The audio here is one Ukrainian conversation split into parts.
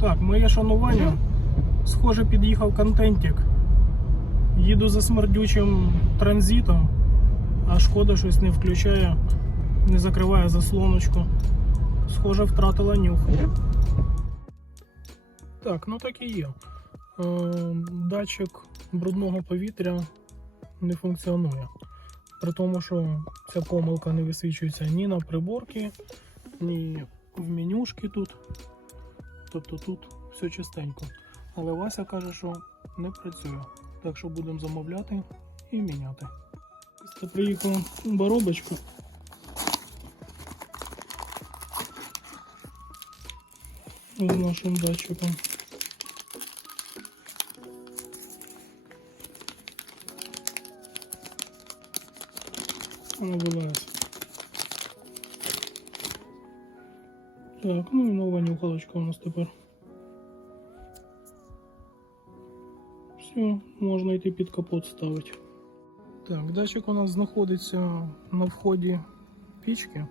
Так, моє шанування. Схоже, під'їхав контентик. Їду за смердючим транзитом, а шкода щось не включає, не закриває заслоночку. Схоже, втратила нюх. Так, ну так і є. Е, датчик брудного повітря не функціонує. При тому, що ця помилка не висвічується ні на приборці, ні в менюшки тут. Тобто тут все чистенько. Але Вася каже, що не працює. Так що будемо замовляти і міняти. Це приїхала боробочка. З нашим датчиком. Вона вилазить. Так, ну і нова нюхалочка у нас тепер. Все, можна йти під капот ставити. Так, датчик у нас знаходиться на вході пічки.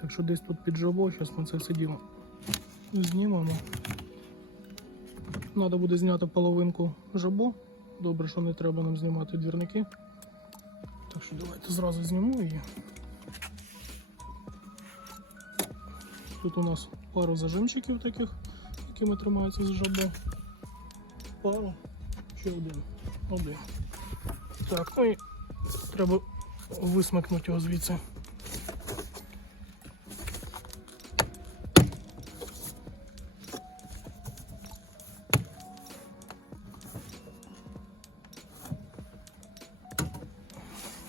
Так що десь тут під жабо, зараз ми це все діло знімемо. Треба буде зняти половинку жабо. Добре, що не треба нам знімати двірники. Так що давайте зразу зніму її. Тут у нас пару зажимчиків таких, якими тримаються з жабо. Пару. Ще один. Один. Так, ну і треба висмикнути його звідси.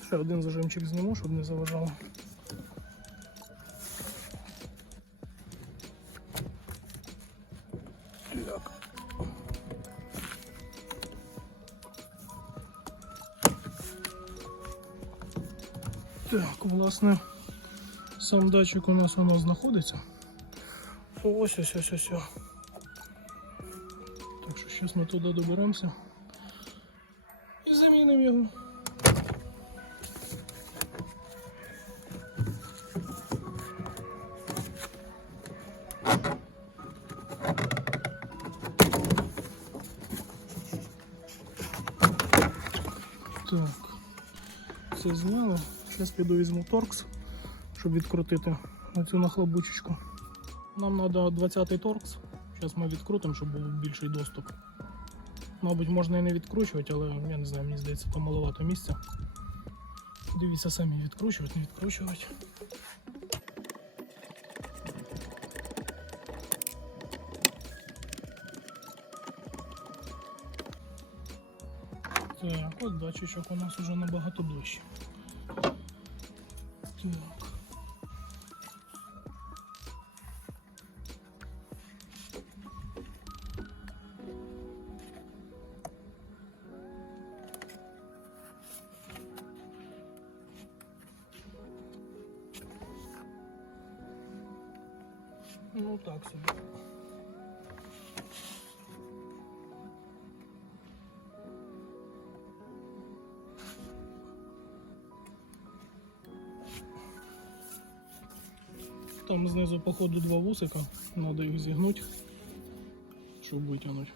Ще один зажимчик зніму, щоб не заважало. Так, власне, сам датчик у нас у нас знаходиться. Ось ось ось ось. Так що зараз ми туди доберемося і замінимо його. Так, це зняли. Зараз піду візьму торкс, щоб відкрутити оцю нахлобучечку. Нам треба 20-й торкс. Зараз ми відкрутимо, щоб був більший доступ. Мабуть, можна і не відкручувати, але я не знаю, мені здається, там маловато місця. Дивіться самі відкручувати, не відкручувати. Так, от датчичок у нас уже набагато ближче. Так. Ну так собі. Там знизу, походу, два вусика. Надо їх зігнути, щоб витягнути.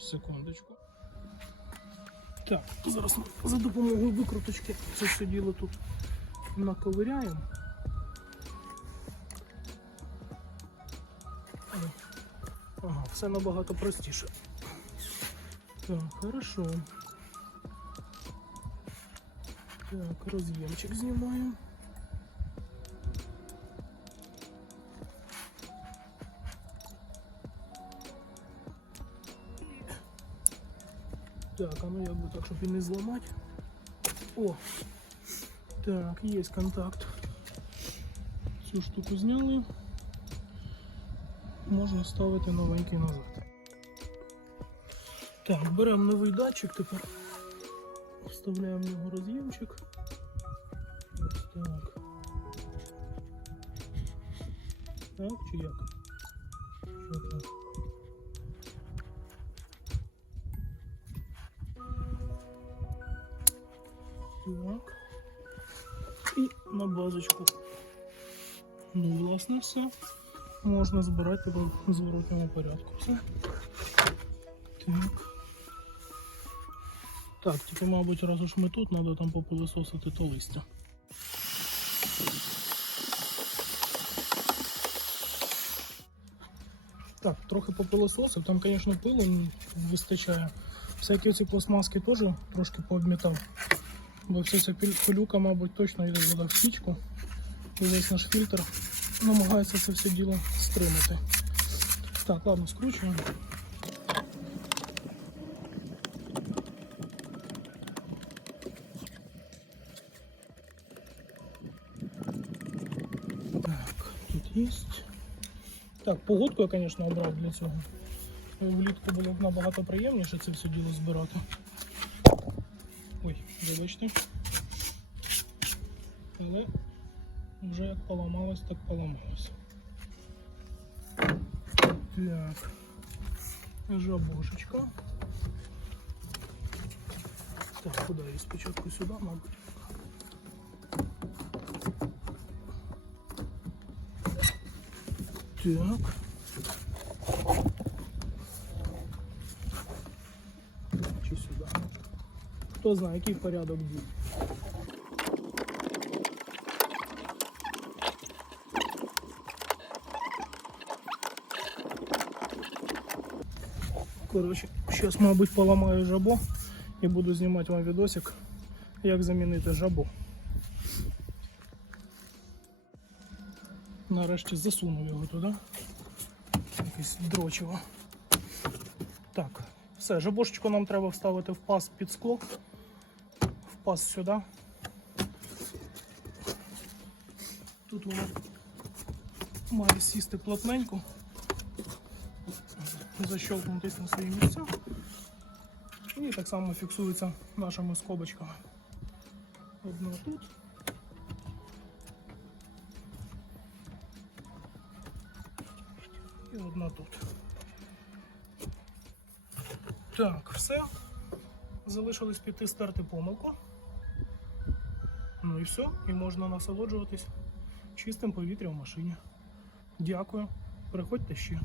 Секундочку. Так, зараз за допомогою викруточки це все діло тут наковиряємо. Ага, все набагато простіше. Так, хорошо. Так, роз'ємчик знімаємо. Так, а ну як би так, щоб і не зламати. О! Так, є контакт. Цю штуку зняли. Можна ставити новенький назад. Так, беремо новий датчик тепер. Вставляємо в нього роз'ємчик. Ось так. Так, чи як? Що так? Так. І на базочку. Ну, власне, все. можна збирати в зворотньому порядку. Все. Так. Так, тільки, мабуть, раз уж ми тут, треба там попилисосити то листя. Так, трохи попилисосив, там, звісно, пилу вистачає. Всякі ці пластмаски теж трошки пообмітав. Бо вся ця пилюка, мабуть, точно йде вода в пічку. І весь наш фільтр намагається це все діло стримати. Так, ладно, скручуємо. Так, тут є. Так, погодку я, звісно, обрав для цього. Влітку було б набагато приємніше це все діло збирати. Вибачте. Але вже як поламалось, так поламалось. Так. Жабошечка. Так, куди її спочатку сюди, мабуть. Так. Чи сюди. Хто знає, який порядок дій. Коротше, зараз, мабуть, поламаю жабо і буду знімати вам відосик, як замінити жабо. Нарешті засунув його туди. Якесь дрочево. Так, все, жабошечку нам треба вставити в паз під скло. Паз сюди. Тут воно має сісти плотненько. Защелкнутись на свої місця. І так само фіксується нашими скобочками. Одна тут. І одна тут. Так, все. Залишилось піти стерти помилку. Ну і все, і можна насолоджуватись чистим повітрям в машині. Дякую. Приходьте ще.